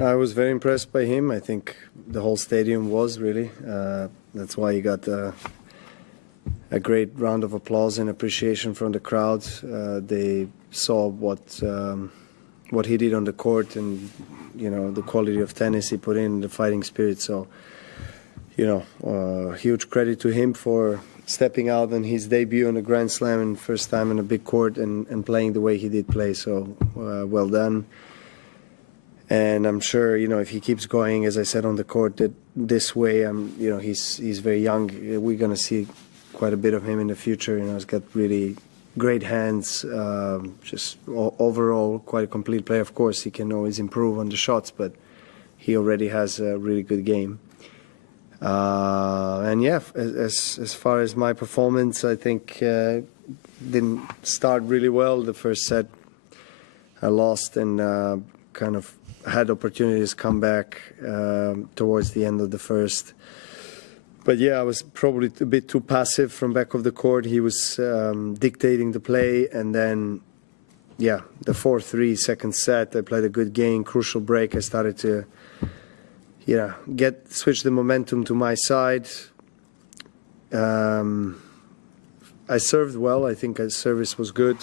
I was very impressed by him. I think the whole stadium was really. That's why he got a great round of applause and appreciation from the crowd. They saw what he did on the court, and the quality of tennis he put in, the fighting spirit. So huge credit to him for stepping out on his debut on the Grand Slam and first time in a big court and playing the way he did play. So well done. And I'm sure, if he keeps going, as I said, on the court that this way, he's very young. We're going to see quite a bit of him in the future. He's got really great hands, just overall quite a complete player. Of course, he can always improve on the shots, but he already has a really good game. And yeah, as far as my performance, I think didn't start really well. The first set I lost and kind of had opportunities come back towards the end of the first. But yeah, I was probably a bit too passive from back of the court. He was dictating the play, and then yeah, the 4-3 second set, I played a good game, crucial break. I started to switch the momentum to my side. I served well. I think our service was good.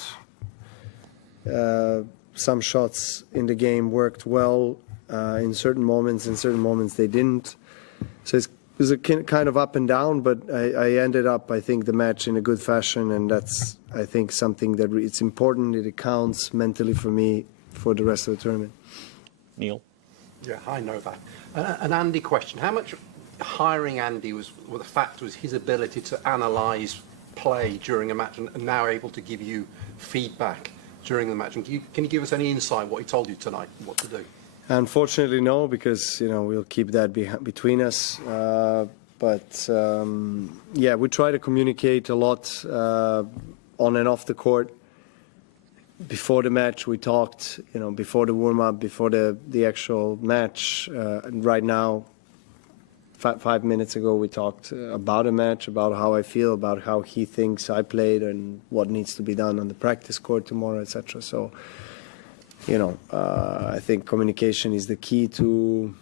Some shots in the game worked well in certain moments. In certain moments they didn't. So it was a kind of up and down, but I ended up, I think, the match in a good fashion, and that's, I think, something that it's important. It counts mentally for me for the rest of the tournament. Neil. Yeah, hi Novak. An Andy question. How much hiring Andy was the fact was his ability to analyse play during a match and now able to give you feedback during the match? And can you give us any insight what he told you tonight, what to do? Unfortunately, no, because we'll keep that between us. But yeah, we try to communicate a lot on and off the court. Before the match, we talked. Before the warm-up, before the actual match. And right now, 5 minutes ago, we talked about a match, about how I feel, about how he thinks I played, and what needs to be done on the practice court tomorrow, etc. So, I think communication is the key to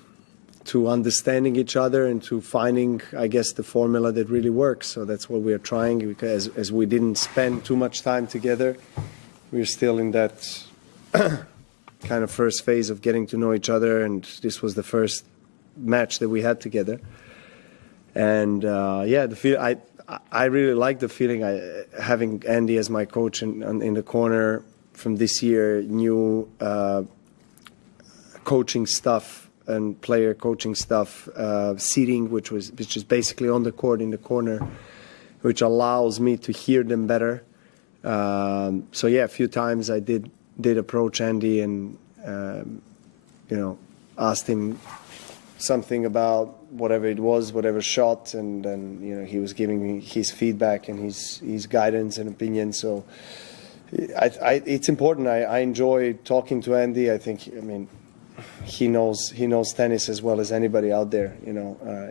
understanding each other and to finding, I guess, the formula that really works. So that's what we are trying, because as we didn't spend too much time together, we're still in that kind of first phase of getting to know each other, and this was the first match that we had together. And yeah, I really like the feeling having Andy as my coach in the corner from this year, new coaching stuff and player coaching stuff, seating, which is basically on the court in the corner, which allows me to hear them better. So yeah, a few times I did approach Andy and asked him something about whatever it was, whatever shot, and then he was giving me his feedback and his guidance and opinion. So it's important. I enjoy talking to Andy. I think, he knows tennis as well as anybody out there.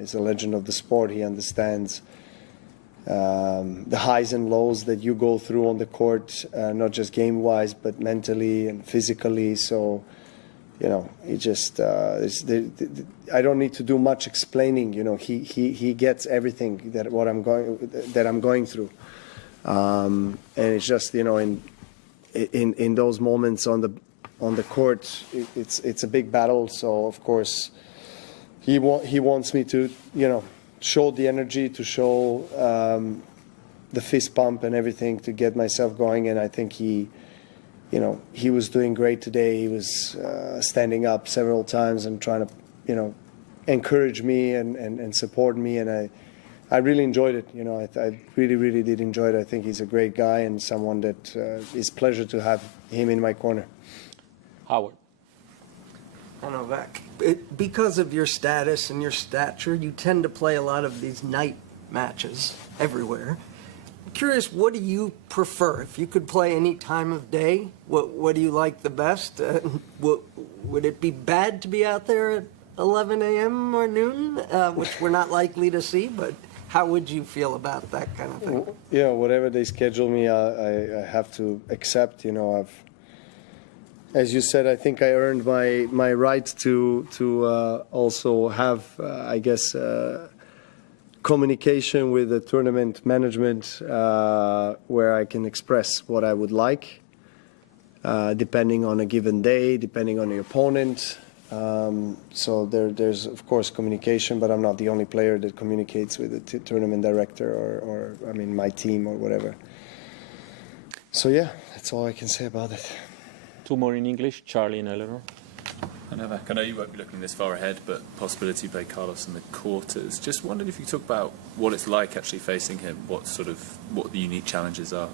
He's a legend of the sport. He understands the highs and lows that you go through on the court, not just game-wise, but mentally and physically. So, it just I don't need to do much explaining. He gets everything that I'm going through, and it's just in those moments on the court, it's a big battle. So of course, he wants me to show the energy, to show the fist pump and everything to get myself going. And I think he was doing great today. He was standing up several times and trying to, encourage me and support me. And I really enjoyed it. I really, really did enjoy it. I think he's a great guy and someone that is a pleasure to have him in my corner. Howard. Novak, because of your status and your stature, you tend to play a lot of these night matches everywhere. I'm curious, what do you prefer? If you could play any time of day, what do you like the best? Would it be bad to be out there at 11 a.m. or noon, which we're not likely to see, but how would you feel about that kind of thing? Yeah, whatever they schedule me, I have to accept. as you said, I think I earned my right to also have, I guess, communication with the tournament management where I can express what I would like, depending on a given day, depending on the opponent. So there's of course communication, but I'm not the only player that communicates with the tournament director or I mean my team or whatever. So yeah, that's all I can say about it. Two more in English, Charlie and Eleanor. Novak, I know you won't be looking this far ahead, but possibility to play Carlos in the quarters. Just wondered if you could talk about what it's like actually facing him, what the unique challenges are.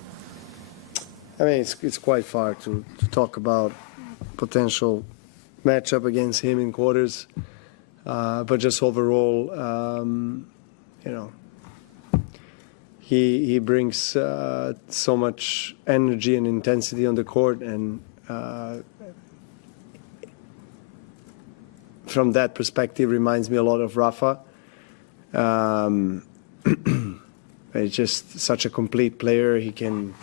I mean, it's quite far to talk about potential matchup against him in quarters, but just overall, you know, he brings so much energy and intensity on the court, and from that perspective, reminds me a lot of Rafa. It's just such a complete player. He can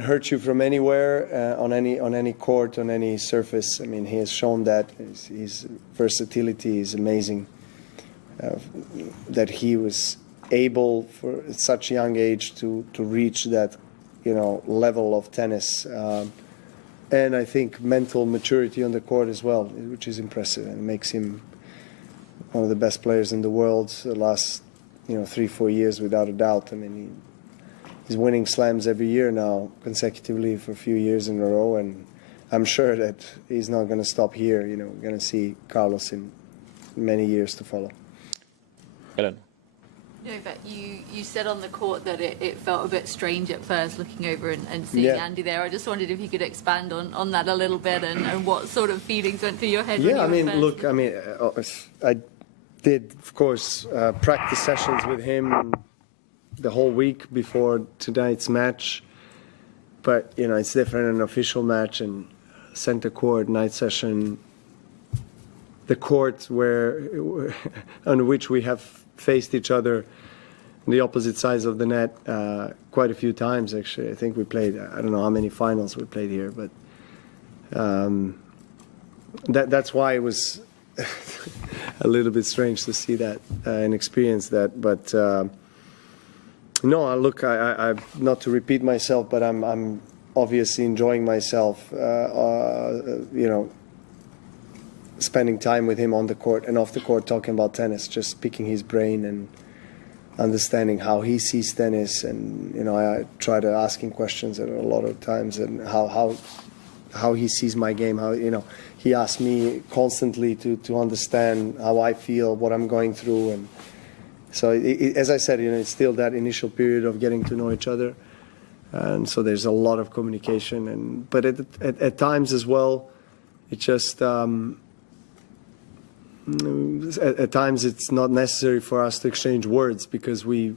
hurt you from anywhere, on any court, on any surface. I mean, he has shown that his versatility is amazing. That he was able, for at such a young age, to reach that, you know, level of tennis, and I think mental maturity on the court as well, which is impressive and makes him one of the best players in the world the last, you know, 3-4 years without a doubt. I mean, he's winning slams every year now consecutively for a few years in a row, and I'm sure that he's not going to stop here. You know, we're going to see Carlos in many years to follow. Eleanor. Novak, you said on the court that it felt a bit strange at first looking over and seeing Yeah. Andy there. I just wondered if you could expand on that a little bit and what sort of feelings went through your head when you Yeah, I were mean, first look, I mean, I did, of course, practice sessions with him the whole week before tonight's match. But, you know, it's different in an official match and center court, night session. The court on which we have faced each other on the opposite sides of the net quite a few times, actually. I think we played, I don't know how many finals we played here, but that's why it was a little bit strange to see that and experience that. But no, look, I not to repeat myself, but I'm obviously enjoying myself, you know, spending time with him on the court and off the court, talking about tennis, just picking his brain and understanding how he sees tennis. And, you know, I try to ask him questions a lot of times, and how he sees my game. How, you know, he asks me constantly to understand how I feel, what I'm going through. And so, as I said, you know, it's still that initial period of getting to know each other. And so there's a lot of communication. But at times as well, it just, at times it's not necessary for us to exchange words, because we,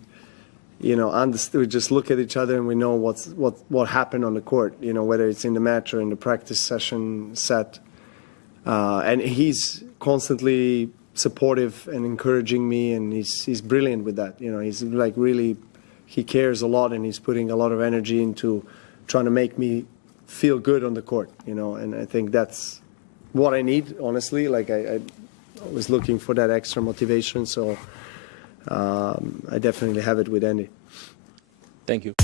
you know, we just look at each other and we know what happened on the court, you know, whether it's in the match or in the practice session set. And he's constantly supportive and encouraging me, and he's brilliant with that. You know, he's like really, he cares a lot, and he's putting a lot of energy into trying to make me feel good on the court, you know, and I think that's what I need, honestly. Like I was looking for that extra motivation, so I definitely have it with Andy. Thank you.